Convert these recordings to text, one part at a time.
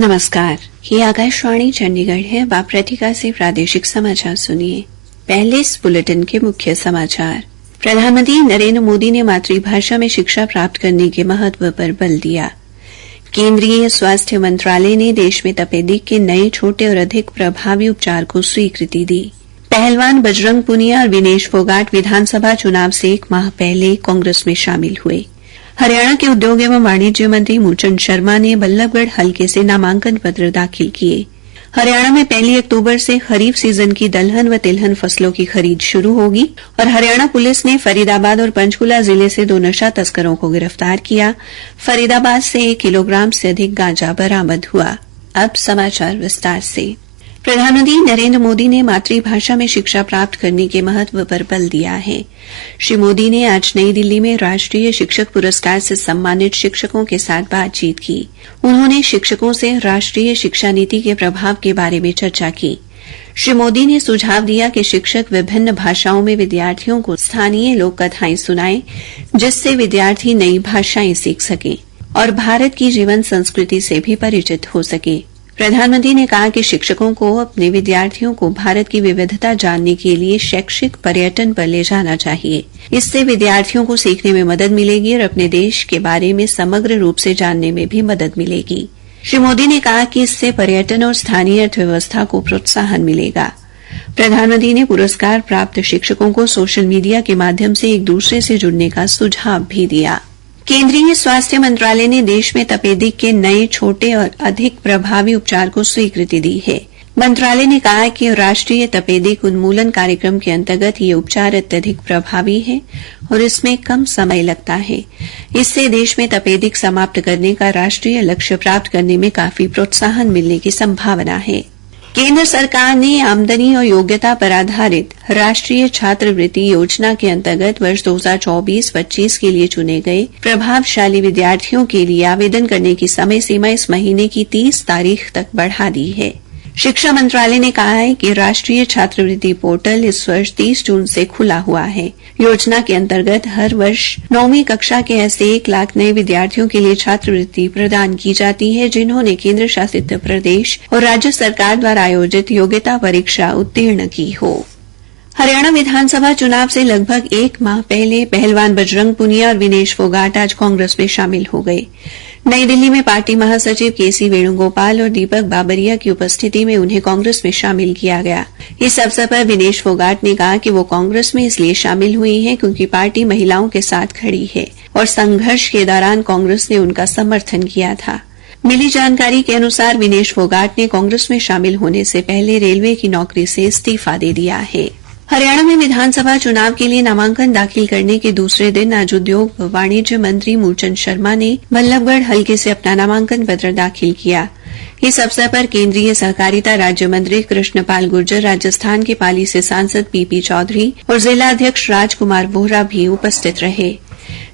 नमस्कार, ये आकाशवाणी चंडीगढ़ है। आप प्रतिका से प्रादेशिक समाचार सुनिए। पहले इस बुलेटिन के मुख्य समाचार। प्रधानमंत्री नरेंद्र मोदी ने मातृभाषा में शिक्षा प्राप्त करने के महत्व पर बल दिया। केंद्रीय स्वास्थ्य मंत्रालय ने देश में तपेदिक के नए छोटे और अधिक प्रभावी उपचार को स्वीकृति दी। पहलवान बजरंग पुनिया और विनेश फोगाट विधानसभा चुनाव से 1 माह पहले कांग्रेस में शामिल हुए। हरियाणा के उद्योग एवं वाणिज्य मंत्री मूलचंद शर्मा ने बल्लभगढ़ हलके से नामांकन पत्र दाखिल किए। हरियाणा में 1 अक्टूबर से खरीफ सीजन की दलहन व तिलहन फसलों की खरीद शुरू होगी और हरियाणा पुलिस ने फरीदाबाद और पंचकुला जिले से 2 नशा तस्करों को गिरफ्तार किया। फरीदाबाद से 1 किलोग्राम से अधिक गांजा बरामद हुआ। अब समाचार विस्तार से। प्रधानमंत्री नरेंद्र मोदी ने मातृभाषा में शिक्षा प्राप्त करने के महत्व पर बल दिया है। श्री मोदी ने आज नई दिल्ली में राष्ट्रीय शिक्षक पुरस्कार से सम्मानित शिक्षकों के साथ बातचीत की। उन्होंने शिक्षकों से राष्ट्रीय शिक्षा नीति के प्रभाव के बारे में चर्चा की। श्री मोदी ने सुझाव दिया कि शिक्षक विभिन्न भाषाओं में विद्यार्थियों को स्थानीय लोक कथाएं सुनाएं, जिससे विद्यार्थी नई भाषाएं सीख सकें और भारत की जीवन संस्कृति से भी परिचित हो सके। प्रधानमंत्री ने कहा कि शिक्षकों को अपने विद्यार्थियों को भारत की विविधता जानने के लिए शैक्षिक पर्यटन पर ले जाना चाहिए। इससे विद्यार्थियों को सीखने में मदद मिलेगी और अपने देश के बारे में समग्र रूप से जानने में भी मदद मिलेगी। श्री मोदी ने कहा कि इससे पर्यटन और स्थानीय अर्थव्यवस्था को प्रोत्साहन मिलेगा। प्रधानमंत्री ने पुरस्कार प्राप्त शिक्षकों को सोशल मीडिया के माध्यम से एक दूसरे से जुड़ने का सुझाव भी दिया। केंद्रीय स्वास्थ्य मंत्रालय ने देश में तपेदिक के नए छोटे और अधिक प्रभावी उपचार को स्वीकृति दी है। मंत्रालय ने कहा कि राष्ट्रीय तपेदिक उन्मूलन कार्यक्रम के अंतर्गत ये उपचार अत्यधिक प्रभावी है और इसमें कम समय लगता है। इससे देश में तपेदिक समाप्त करने का राष्ट्रीय लक्ष्य प्राप्त करने में काफी प्रोत्साहन मिलने की संभावना है। केंद्र सरकार ने आमदनी और योग्यता पर आधारित राष्ट्रीय छात्रवृत्ति योजना के अंतर्गत वर्ष 2024-25 के लिए चुने गए प्रभावशाली विद्यार्थियों के लिए आवेदन करने की समय सीमा इस महीने की 30 तारीख तक बढ़ा दी है। शिक्षा मंत्रालय ने कहा है कि राष्ट्रीय छात्रवृत्ति पोर्टल इस वर्ष 30 जून से खुला हुआ है। योजना के अंतर्गत हर वर्ष 9वीं कक्षा के ऐसे 1 लाख नए विद्यार्थियों के लिए छात्रवृत्ति प्रदान की जाती है, जिन्होंने केंद्र शासित प्रदेश और राज्य सरकार द्वारा आयोजित योग्यता परीक्षा उत्तीर्ण की हो। हरियाणा विधानसभा चुनाव से लगभग 1 माह पहले पहलवान बजरंग पुनिया और विनेश फोगाट आज कांग्रेस में शामिल हो गए। नई दिल्ली में पार्टी महासचिव केसी वेणुगोपाल और दीपक बाबरिया की उपस्थिति में उन्हें कांग्रेस में शामिल किया गया। इस अवसर पर विनेश फोगाट ने कहा कि वो कांग्रेस में इसलिए शामिल हुई हैं क्योंकि पार्टी महिलाओं के साथ खड़ी है और संघर्ष के दौरान कांग्रेस ने उनका समर्थन किया था। मिली जानकारी के अनुसार विनेश फोगाट ने कांग्रेस में शामिल होने से पहले रेलवे की नौकरी से इस्तीफा दे दिया है। हरियाणा में विधानसभा चुनाव के लिए नामांकन दाखिल करने के दूसरे दिन आज उद्योग व वाणिज्य मंत्री मूलचंद शर्मा ने बल्लभगढ़ हलके से अपना नामांकन पत्र दाखिल किया। इस अवसर पर केंद्रीय सहकारिता राज्य मंत्री कृष्णपाल गुर्जर, राजस्थान के पाली से सांसद पीपी चौधरी और जिला अध्यक्ष राजकुमार बोहरा भी उपस्थित रहे।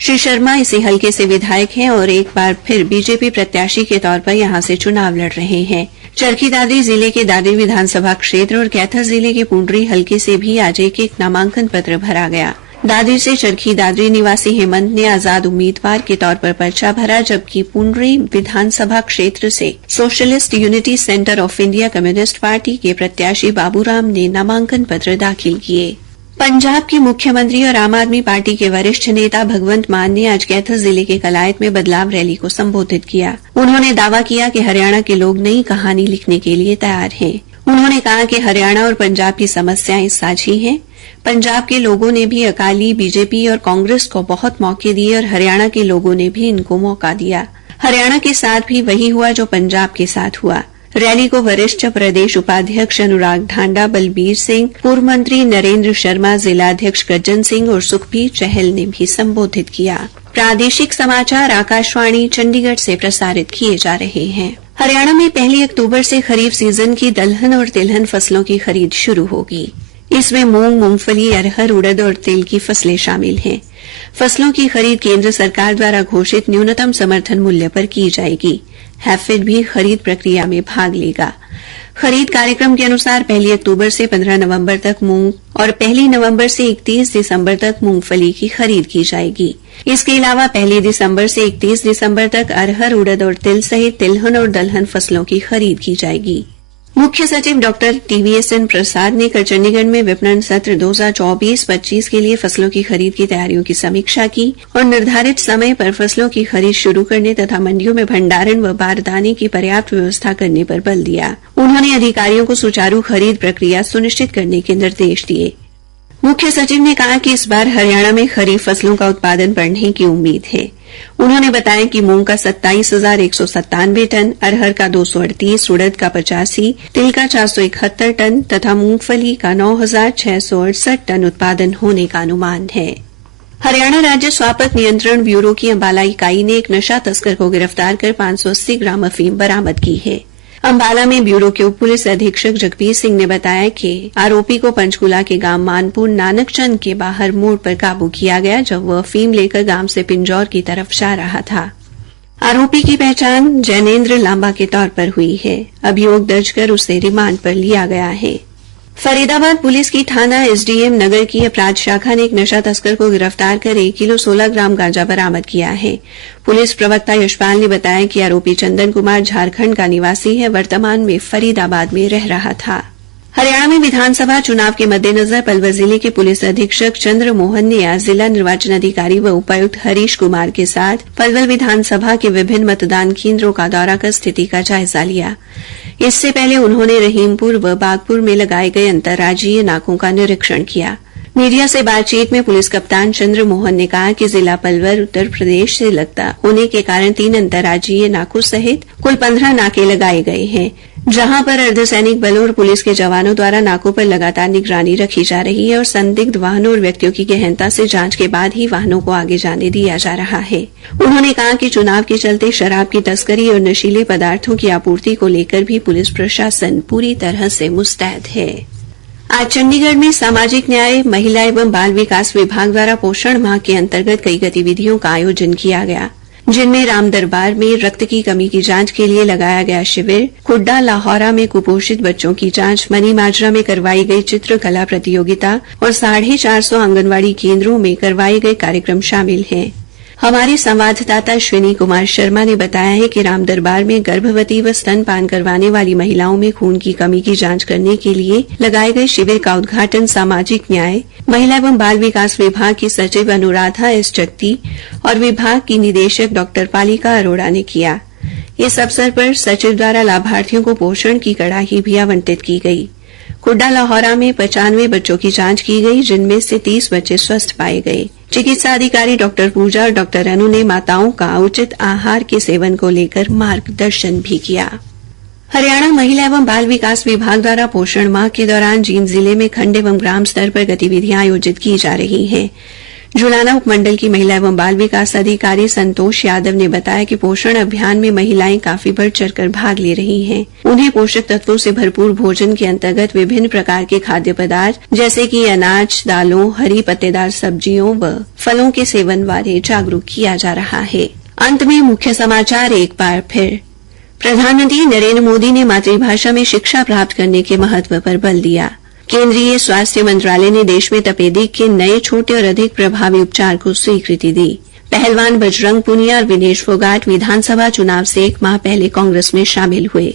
श्री शर्मा इसी हलके से विधायक हैं और एक बार फिर बीजेपी प्रत्याशी के तौर पर यहां से चुनाव लड़ रहे हैं। चरखी दादरी जिले के दादरी विधानसभा क्षेत्र और कैथर जिले के पुंडरी हलके से भी आज एक नामांकन पत्र भरा गया। दादरी से चरखी दादरी निवासी हेमंत ने आजाद उम्मीदवार के तौर पर पर्चा भरा, जबकि पुंडरी विधानसभा क्षेत्र से socialist unity centre of India communist party के प्रत्याशी बाबूराम ने नामांकन पत्र दाखिल किए। पंजाब के मुख्यमंत्री और आम आदमी पार्टी के वरिष्ठ नेता भगवंत मान ने आज कैथर जिले के कलायत में बदलाव रैली को संबोधित किया। उन्होंने दावा किया कि हरियाणा के लोग नई कहानी लिखने के लिए तैयार हैं। उन्होंने कहा कि हरियाणा और पंजाब की समस्याएं साझी हैं। पंजाब के लोगों ने भी अकाली, बीजेपी और कांग्रेस को बहुत मौके दिए और हरियाणा के लोगों ने भी इनको मौका दिया। हरियाणा के साथ भी वही हुआ जो पंजाब के साथ हुआ। रैली को वरिष्ठ प्रदेश उपाध्यक्ष अनुराग ढांडा, बलबीर सिंह, पूर्व मंत्री नरेंद्र शर्मा, जिलाध्यक्ष गज्जन सिंह और सुखबीर चहल ने भी संबोधित किया। प्रादेशिक समाचार आकाशवाणी चंडीगढ़ से प्रसारित किए जा रहे हैं। हरियाणा में 1 अक्टूबर से खरीफ सीजन की दलहन और तिलहन फसलों की खरीद शुरू होगी। इसमें मूंग, मूंगफली, अरहर, उड़द और तिल की फसलें शामिल हैं। फसलों की खरीद केंद्र सरकार द्वारा घोषित न्यूनतम समर्थन मूल्य पर की जाएगी। हैफेड भी खरीद प्रक्रिया में भाग लेगा। खरीद कार्यक्रम के अनुसार 1 अक्टूबर से 15 नवंबर तक मूंग और 1 नवंबर से 31 दिसंबर तक मूंगफली की खरीद की जाएगी। इसके अलावा 1 दिसंबर से 31 दिसंबर तक अरहर, उड़द और तिल सहित तिलहन और दलहन फसलों की खरीद की जाएगी। मुख्य सचिव डॉक्टर TVSN प्रसाद ने कल चंडीगढ़ में विपणन सत्र 2024-25 के लिए फसलों की खरीद की तैयारियों की समीक्षा की और निर्धारित समय पर फसलों की खरीद शुरू करने तथा मंडियों में भंडारण व बारदाने की पर्याप्त व्यवस्था करने पर बल दिया। उन्होंने अधिकारियों को सुचारू खरीद प्रक्रिया सुनिश्चित करने के निर्देश दिए। मुख्य सचिव ने कहा कि इस बार हरियाणा में खरीफ फसलों का उत्पादन बढ़ने की उम्मीद है। उन्होंने बताया कि मूंग का 27,197 टन, अरहर का 238, उड़द का 85, तिल का 471 टन तथा मूंगफली का 9,668 टन उत्पादन होने का अनुमान है। हरियाणा राज्य स्वास्थ्य नियंत्रण ब्यूरो की अंबाला इकाई ने एक नशा तस्कर को गिरफ्तार कर 580 ग्राम अफीम बरामद की है। अंबाला में ब्यूरो के उप पुलिस अधीक्षक जगबीर सिंह ने बताया कि आरोपी को पंचकूला के गांव मानपुर नानकचंद के बाहर मोड़ पर काबू किया गया, जब वह अफीम लेकर गांव से पिंजौर की तरफ जा रहा था। आरोपी की पहचान जैनेन्द्र लांबा के तौर पर हुई है। अभियोग दर्ज कर उसे रिमांड पर लिया गया है। फरीदाबाद पुलिस की थाना SDM नगर की अपराध शाखा ने एक नशा तस्कर को गिरफ्तार कर 1 किलो 16 ग्राम गांजा बरामद किया है। पुलिस प्रवक्ता यशपाल ने बताया कि आरोपी चंदन कुमार झारखंड का निवासी है, वर्तमान में फरीदाबाद में रह रहा था। हरियाणा में विधानसभा चुनाव के मद्देनजर पलवल जिले के पुलिस अधीक्षक चंद्र मोहन ने आज जिला निर्वाचन अधिकारी व उपायुक्त हरीश कुमार के साथ पलवल विधानसभा के विभिन्न मतदान केंद्रों का दौरा कर स्थिति का जायजा लिया। इससे पहले उन्होंने रहीमपुर व बागपुर में लगाए गए अंतर्राज्यीय नाकों का निरीक्षण किया। मीडिया से बातचीत में पुलिस कप्तान चंद्र मोहन ने कहा कि जिला पलवल उत्तर प्रदेश से लगता होने के कारण 3 अंतर्राज्यीय नाकों सहित कुल 15 नाके लगाए गए हैं, जहां पर अर्धसैनिक बलों और पुलिस के जवानों द्वारा नाकों पर लगातार निगरानी रखी जा रही है और संदिग्ध वाहनों और व्यक्तियों की गहनता से जांच के बाद ही वाहनों को आगे जाने दिया जा रहा है। उन्होंने कहा कि चुनाव के चलते शराब की तस्करी और नशीले पदार्थों की आपूर्ति को लेकर भी पुलिस प्रशासन पूरी तरह से मुस्तैद है। आज चंडीगढ़ में सामाजिक न्याय, महिला एवं बाल विकास विभाग द्वारा पोषण माह के अंतर्गत कई गतिविधियों का आयोजन किया गया, जिनमें राम दरबार में रक्त की कमी की जांच के लिए लगाया गया शिविर, खुड्डा लाहौरा में कुपोषित बच्चों की जांच, मनी माजरा में करवाई गई चित्रकला प्रतियोगिता और 450 आंगनवाड़ी केंद्रों में करवाए गए कार्यक्रम शामिल हैं। हमारे संवाददाता अश्विनी कुमार शर्मा ने बताया है कि राम दरबार में गर्भवती व स्तनपान करवाने वाली महिलाओं में खून की कमी की जांच करने के लिए लगाए गए शिविर का उद्घाटन सामाजिक न्याय, महिला एवं बाल विकास विभाग की सचिव अनुराधा S चक्ती और विभाग की निदेशक डॉक्टर पालिका अरोड़ा ने किया। इस अवसर पर सचिव द्वारा लाभार्थियों को पोषण की कड़ाही भी आवंटित की गई। खुड्डा लाहौरा में 95 बच्चों की जांच की गई, जिनमें से 30 बच्चे स्वस्थ पाए गए। चिकित्सा अधिकारी डॉक्टर पूजा और डॉक्टर अनु ने माताओं का उचित आहार के सेवन को लेकर मार्गदर्शन भी किया। हरियाणा महिला एवं बाल विकास विभाग द्वारा पोषण माह के दौरान जींद जिले में खंड एवं ग्राम स्तर पर गतिविधियां आयोजित की जा रही हैं। जुलाना उपमंडल की महिला एवं बाल विकास अधिकारी संतोष यादव ने बताया कि पोषण अभियान में महिलाएं काफी बढ़ चढ़कर भाग ले रही हैं। उन्हें पोषक तत्वों से भरपूर भोजन के अंतर्गत विभिन्न प्रकार के खाद्य पदार्थ जैसे कि अनाज, दालों, हरी पत्तेदार सब्जियों व फलों के सेवन बारे जागरूक किया जा रहा है। अंत में मुख्य समाचार एक बार फिर। प्रधानमंत्री नरेंद्र मोदी ने मातृभाषा में शिक्षा प्राप्त करने के महत्व पर बल दिया। केंद्रीय स्वास्थ्य मंत्रालय ने देश में तपेदिक के नए छोटे और अधिक प्रभावी उपचार को स्वीकृति दी। पहलवान बजरंग पुनिया और विनेश फोगाट विधानसभा चुनाव से 1 माह पहले कांग्रेस में शामिल हुए।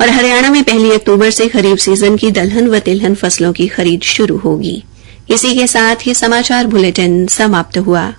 और हरियाणा में 1 अक्टूबर से खरीफ सीजन की दलहन व तिलहन फसलों की खरीद शुरू होगी। इसी के साथ ये समाचार बुलेटिन समाप्त हुआ।